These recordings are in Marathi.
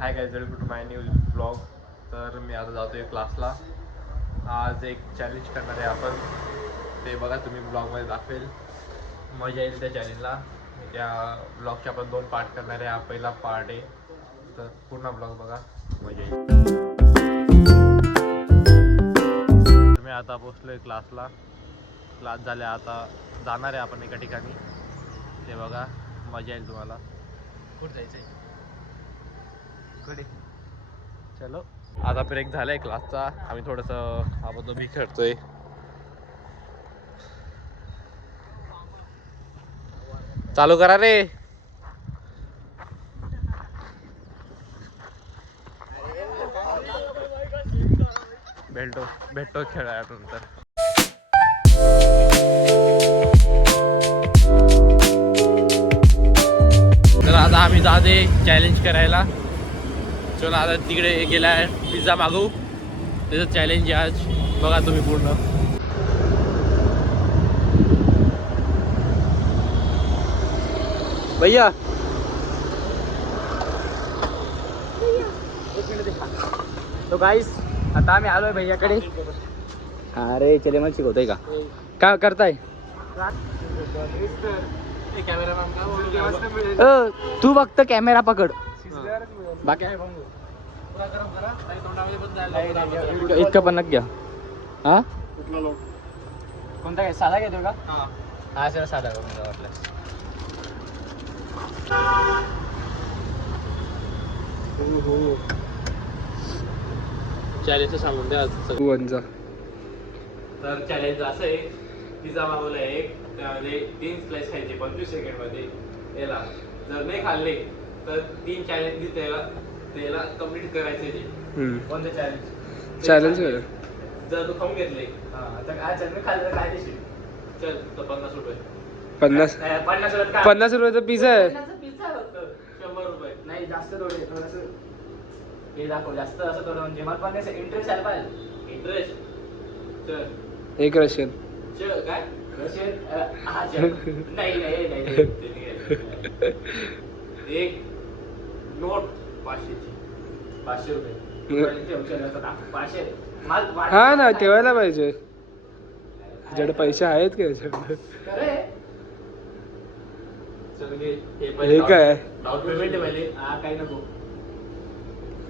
High guys, welcome to my new blog. तर मी आता जातोय क्लासला. आज एक चॅलेंज करणार आहे आपण. ते बघा तुम्ही ब्लॉगमध्ये दाखवेल. मजा येईल त्या चॅलेंजला. त्या ब्लॉगचे आपण 2 पार्ट करणार आहे. हा पहिला पार्ट आहे, तर पूर्ण ब्लॉग बघा, मजा येईल. तर मी आता पोचलो आहे क्लासला. क्लास झाले, आता जाणार आहे आपण एका ठिकाणी. ते बघा, मजा येईल तुम्हाला. कुठं जायचं आहे? कडे चलो. आता ब्रेक झालाय क्लासचा. आम्ही थोडंसं आपण भी खेळतोय. चालू करा रे. भेटतो खेळानंतर. तर आता आम्ही जाते चॅलेंज करायला. चला आता तिकडे गेला आहे, पिझ्झा मागवू. त्याचं चॅलेंज आहे आज, बघा तुम्ही पूर्ण. भैया तो गाईस, आता आम्ही आलोय भैयाकडे. अरे चले मग शिकवतोय का? काय करताय? तू फक्त कॅमेरा पकड. बाकी इतकं पण नक्की घ्या. हा कोणता काय साधा घेतो का? हा सर साधा करून वाटलं. चॅलेंज सांगून द्या. तर चॅलेंज असं आहे, पिझ्झा मागवला एक, त्यामध्ये 3 स्लाइस खायचे 25 सेकंडमध्ये. याला जर नाही खाल्ले तर 3 चॅलेंज त्याला कम्प्लीट करायचे. ते कोणते चॅलेंज जर तू खाऊन घेतले तर मी खाल्लं काय देशील? चल तर 50 रुपये. 50 रुपयाचा पिझ्झा आहे. 100 रुपये नाही जास्त थोडंसं हे दाखव. जास्त असं थोडं म्हणजे मला पण इंटरेस्ट आला पाहिजे. इंटरेस्ट. चल एक रशियन. चल काय रशियन. नाही एक नोट 500 रुपये. 500. हा ना, ठेवायला पाहिजे. तुझ्याकडे पैसे आहेत का याच्याकडे? हे काय डाऊन पेमेंट आहे पहिले. हा काही नको.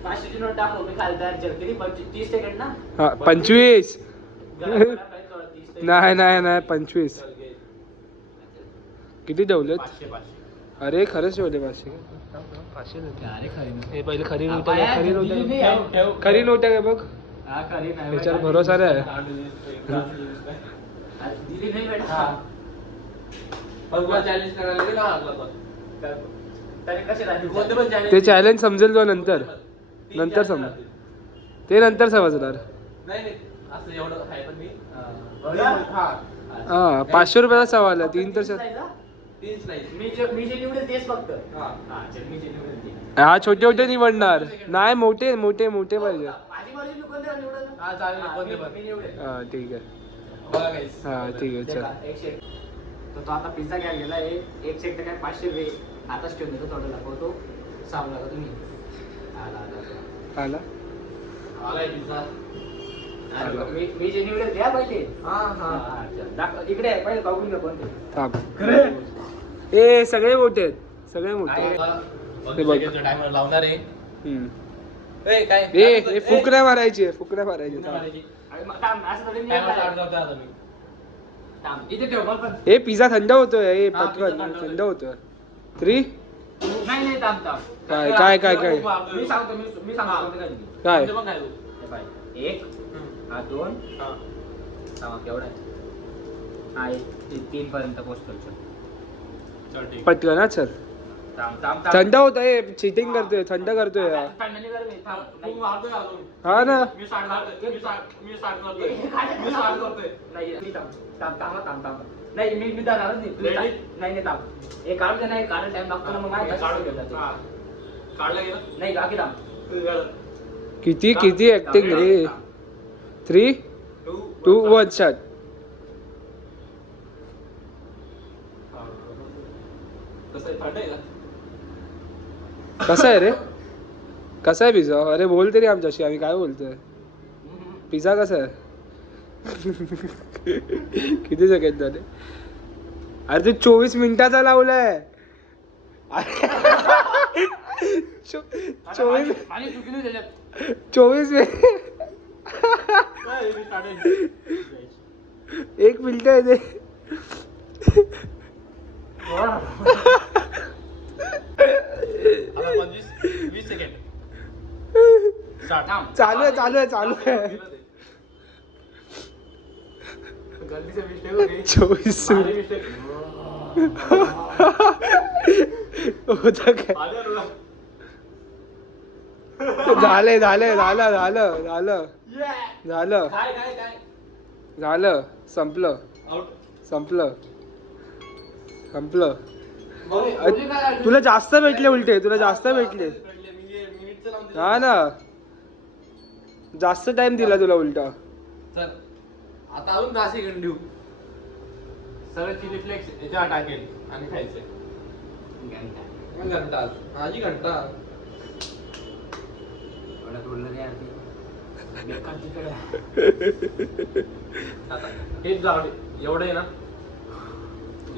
500ची नोट टाकू. मी खाली तयार किती 30 सेकंड ना? हा 25. नाही 25. किती ठेवलेत? 500. अरे खरंच ठेवले 500. अरे हे पहिले खरी नोट आहे. खरी नोट आहे बघ. त्याच्यावर भरोसा आहे. ते चॅलेंज समजेल तो नंतर समज. ते नंतर समजणार. हा 500 रुपयाचा सवाल आहे. 3 तर हा छोटे निवडणार. नाही मोठे पाहिजे. हा ठीक आहे. हा ठीक आहे चल. तो आता पिझ्झा घ्यायला गेला. एक सेकंड काय 500 रुपये आताच ठेवून देतो. थोडं दाखवतो. सांगू नका तुम्ही. आला पिझ्झा. मी जे निवडेल द्या पहिले. इकडे आहे पहिले बघून घ्या कोणते. थांब. ए सगळे मोठे आहेत. सगळे मोठे. टायमर लावणार आहे. ए फुकऱ्या मारायची. हे पिझ्झा थंड होतोय. पटकन थंड होतोय. 3 नाही काय मी सांगतो काय. एक हा 2 केवढा आहे? 3 पर्यंत पोहोचतो. पटकन हा सर. थंड होत आहे. चिटिंग करतोय. थंड करतोय. हा ना. नाही मी नाही काढू दे. नाही काढायला टाइम लागतो ना. मग नाही काकी थांब. किती ऍक्टिंग रे. 3 2 1 स्टार्ट. कसं आहे रे? कसा आहे पिझ्झा? अरे बोल तरी आमच्याशी, आम्ही काय बोलतोय. पिझ्झा कसा आहे? किती सेकंड झाले? अरे तू 24 मिनिटाचा लावलाय. चोवीस पाणी चुकली त्याच्यात. 24 मिनिट 1 मिनिट आहे ते. आता 20 सेकंड. चालू आहे चालू आहे चालू आहे. गलती से मिस्टेक हो गई. 24 सारी मिस्टेक. होता काय? झालंय झालंय झालं झालं झालं झालं काय काय काय झालं. संपलं आउट. संपलं संपलं. मुझे काय तुला जास्त भेटले उलटे, तुला जास्त भेटले. मिनिटचं लावून दिलं. हा ना, जास्त टाइम दिला तुला उलटा. चल आता अजून 10 सेकंड देऊ. सरळ चिली फ्लेक्स याच्यावर टाकेल आणि खायचंय. घंटा आजी घंटा. एवढं तोडलं रे यार ते. बेकार तिकडे. आता हेच जाऊ दे. एवढं आहे ना.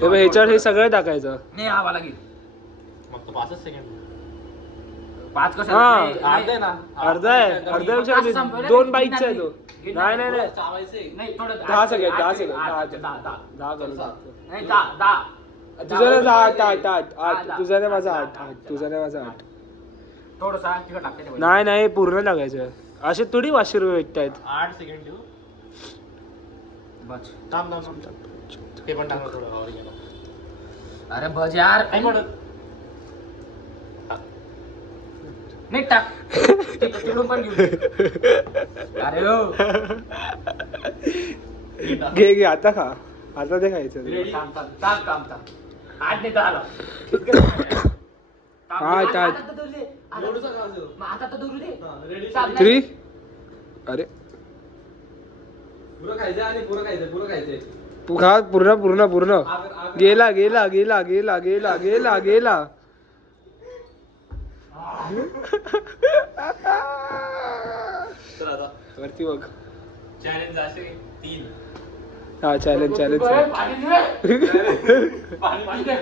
हे बघ, ह्याच्यावर हे सगळं टाकायचं. नाही हा मला घे. मग तो 5 सेकंड. 5 कसं? हा. अर्धा आहे ना. अर्धा आहे, अर्ध्यापेक्षा असं संपलं रे. 2 बाईकचा आहे तो. नाही, नाही नाही नाही, चावायचंय. नाही थोडं 10 सेकंड 10 आठ- सेकंड आठ- 10 दहा- 10 करू. नाही 10 तुझं ना 8 8 8 हा, 8 दहा. तुझा नाही माझा 8 दहा. 8 तुझा नाही माझा 8. थोडंसं तिकडे टाकते ते. नाही नाही, पूर्ण टाकायचं. असे थोडी 500 रुपये भेटतायत. 8 सेकंड देऊ. बस. थांब थांब थांब. ते पण टाकलं थोडं आवडी गेलं. अरे बस यार. नाही पडत. नाही टाक. तिकडून पण घेऊ. अरे हो. घे घे, आता खा. आता ते खायचं. Ready? थांब. 8 नाही 10 ला. आठ. आता तर धरू दे. एवढंच का असेल? मग आता तर धरू दे. हा, ready? चाल. 3. अरे पुरं खायचंय आणि पुरं खायचंय, पुरं खायचंय. तू खा पूर्ण पूर्ण पूर्ण. आगर- गेला गेला गेला गेला गेला गेला गेला. चल आता वरती बघ. चॅलेंज असे 3. हा चॅलेंज चॅलेंज. पाणी दे. पाणी दे.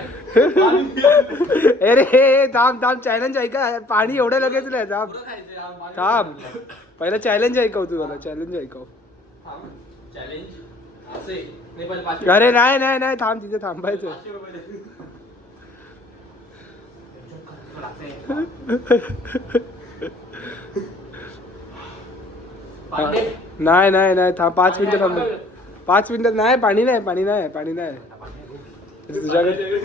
अरे हे थांब थांब, चॅलेंज ऐका. पाणी एवढं लगेच नाही. थांब पुरं खायचंय. थांब, पहिला चॅलेंज ऐकव तू. मला चॅलेंज ऐकव. चॅलेंज असे नाही पण 500. अरे नाही नाही नाही, थांब तिथे थांबायचं. 500 रुपये दे. पाणी दे. नाही नाही नाही, थांब 5 मिनिटं थांब. 5 मिनिटात नाही. पाणी नाही पाणी नाही पाणी नाही तुझ्याकडे.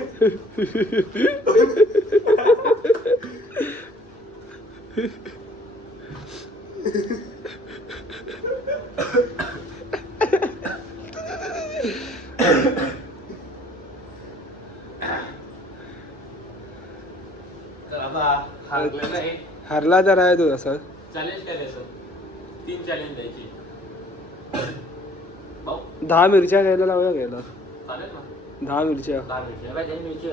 तर आता हारलेला आहे. हरला तर आहे तू असं. चॅलेंज काय द्यायचं? 3 चॅलेंज द्यायची. भाऊ 10 मिरच्या घ्यायला लावूया घ्यायला. चालेल ना. 10 मिरच्या 10 मिनिटं. बाबा त्याने मिरची.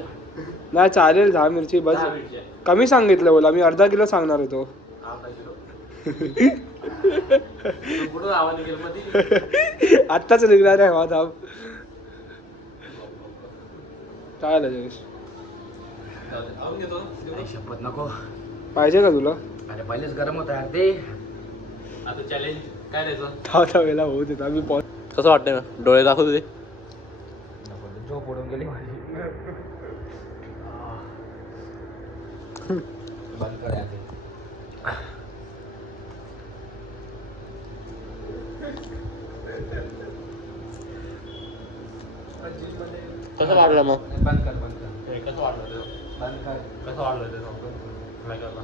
नाही चालेल. 10 मिरची बस. 10 मिनिटं. कमी सांगितलं बोला, मी अर्धा किलो सांगणार होतो. अर्धा किलो. पुढं आवाज निघेल मग ती. आत्ताच निघणार आहे. हा थांब. काय आलं जयेश? जाऊ दे. आवरून घेतो. अरे शपथ नको. पाहिजे का तुला? अरे पहिलेच गरम होतं यार ते. आता चॅलेंज काय द्यायचं? था वेळेला होऊ देत आम्ही. कसं वाटतंय ना? डोळे दाखवतो ते. झोप उडून गेली माझी. बंद कर यार ते. कसं वाटलं मग? बंद कर. हे कसं वाटलं ते? बंद कर. कसं वाटलं ते सांगतो. काय करता?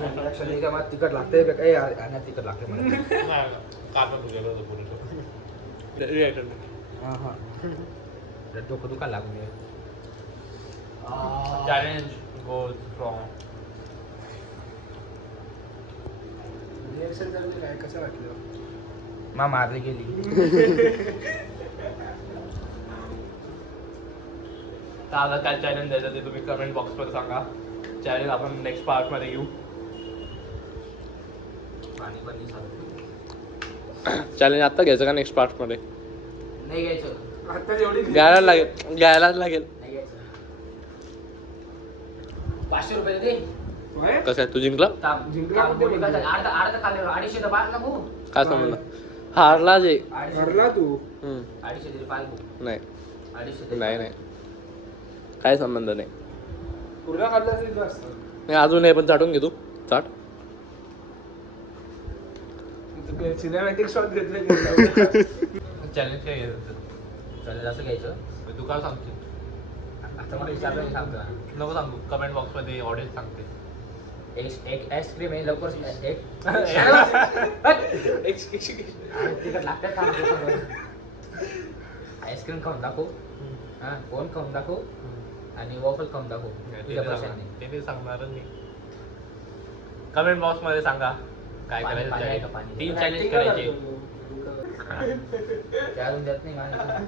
Actually का मला तिखट लागते बे काय यार. आणि तिखट लागते मला. काढलं तू गेलो होतो पुढे. रिॲक्टर. हा हा. डोकं दुखायला लागू नये. Challenge goes from. रिएक्शन कर काय कसं वाटलं? मा मारली गेली. तर आता काय चॅलेंज द्यायचं ते तुम्ही कमेंट बॉक्समध्ये सांगा. चॅलेंज आपण नेक्स्ट पार्ट मध्ये घेऊ. पाणी पण नाही चॅलेंज आता घ्यायचं का नेक्स्ट पार्ट मध्ये? नाही घ्यायचं. आता एवढी घ्यायलाच लागेल. नाही घ्यायचं. 500 रुपये दे. होय? कसं आहे, तू जिंकला? जिंकला कुठे बोलू का? म्हणजे? अर्धा खाल्ले 250 तर पाच नको. काय समजलं? हारला जे. भरला तू 250 तरी पाच नको. नाही 250 नाही काय संबंध नाही. पूर्ण खाल्ला तरी जास्त. नाही अजून नाही, पण चाटून घे तू. चाट. सिनेमॅटिक शॉट घेतले. चॅलेंज काय घ्यायचं? चालेल असं घ्यायचं. तू काय सांगते? आता मला विचारलं मी सांगतो. नको सांगू, कमेंट बॉक्स मध्ये ऑडियन्स सांगते. एक आईस्क्रीम आहे लवकर एक तिकट लागतात का आईस्क्रीम खाऊन दाखव. हा कोण खाऊन दाखव आणि वॉफल खाऊन दाखव. तुझ्या पैशाने. ते सांगणार मी. कमेंट बॉक्स मध्ये सांगा काय पाणी आहे का करायचं. पाणी? 3 चॅलेंज करायचे. ते अजून देत नाही मला.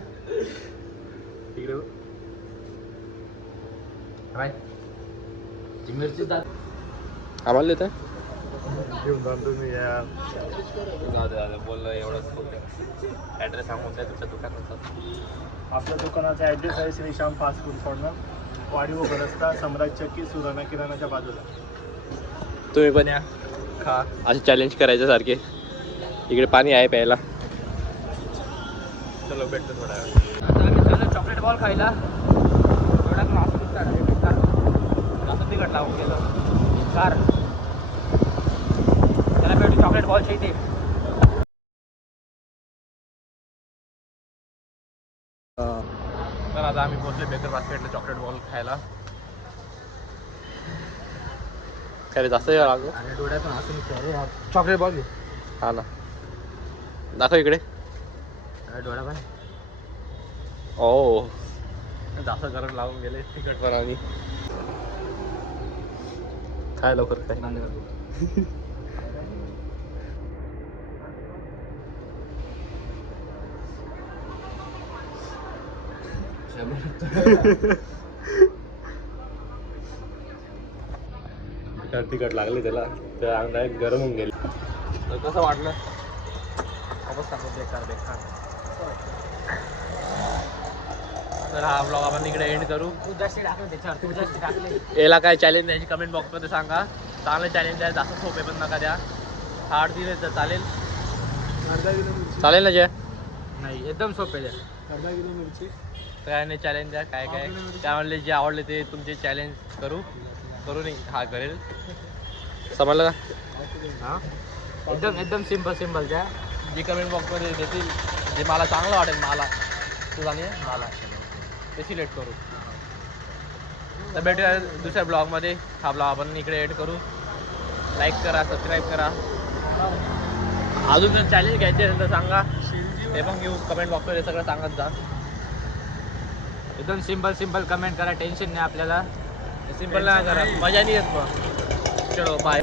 इकडे बाय ती मिरची दात आम्हाला देत घेऊन जातो मी यार. जाऊ दे बोललं एवढंच. ॲड्रेस सांगून द्या तुमच्या दुकानाचा. आपल्या दुकानाचा ॲड्रेस आहे श्रीश्याम फास्ट फूड कॉर्नर, वाडी व रस्ता, सम्राट चक्की, सुराणा किराणाच्या बाजूला. तुम्ही पण या खा. असे चॅलेंज करायचे सारखे. इकडे पाणी आहे प्यायला. चलो भेटतो थोडा वेळ. आता आम्ही चाललो चॉकलेट बॉल खायला. थोडा त्रास होता जास्त तिकट लावून गेलं कार त्याला भेटू चॉकलेट बॉलच्या इथे. तर आता आम्ही पोहोचले बेकर बास्केटला चॉकलेट बॉल खायला. काय रे जास्त वेळ लागलो. आणि डोळ्यातून हसून अरे चॉकलेट बॉल घे. हा ना दाखव इकडे. डोळा पण ओ जास्त गरम लावून गेले तिखटपणा आणि काय लवकर काय. तिखट लागले त्याला, त्या अंगात गरम होऊन गेले. तर कसं वाटलं? वापस सांगतो बेकार. तर हा ब्लॉग आपण इकडे एंड करू. तू जास्त टाकलं त्याच्यावर. तू जास्त टाकले. याला काय चॅलेंज द्यायची कमेंट बॉक्समध्ये सांगा. चांगलं चॅलेंज द्या, जास्त सोपे पण नका द्या. हार्ड दिले तर चालेल. अर्धा किलो मिरची. चालेल ना जे? नाही एकदम सोपे द्या. अर्धा किलो मिरची. काय नाही चॅलेंज द्या. काय त्यामुळे जे आवडले ते तुमचे चॅलेंज करू नाही हा करेल. समजलं का? हां एकदम सिम्पल द्या. जे कमेंट बॉक्समध्ये देतील जे मला चांगलं वाटेल मला ते सिलेक्ट करू. तर भेटूया दुसऱ्या ब्लॉगमध्ये. हा ब्लॉग आपण इकडे एड करू. लाईक करा, सबस्क्राईब करा. अजून जर चॅलेंज घ्यायचे असेल तर सांगा, ते पण घेऊ. कमेंट बॉक्समध्ये सगळं सांगत जा. एकदम सिम्पल कमेंट करा. टेन्शन नाही आपल्याला. सिम्पल नाही करा, मजा नाही येत मग. चलो बाय.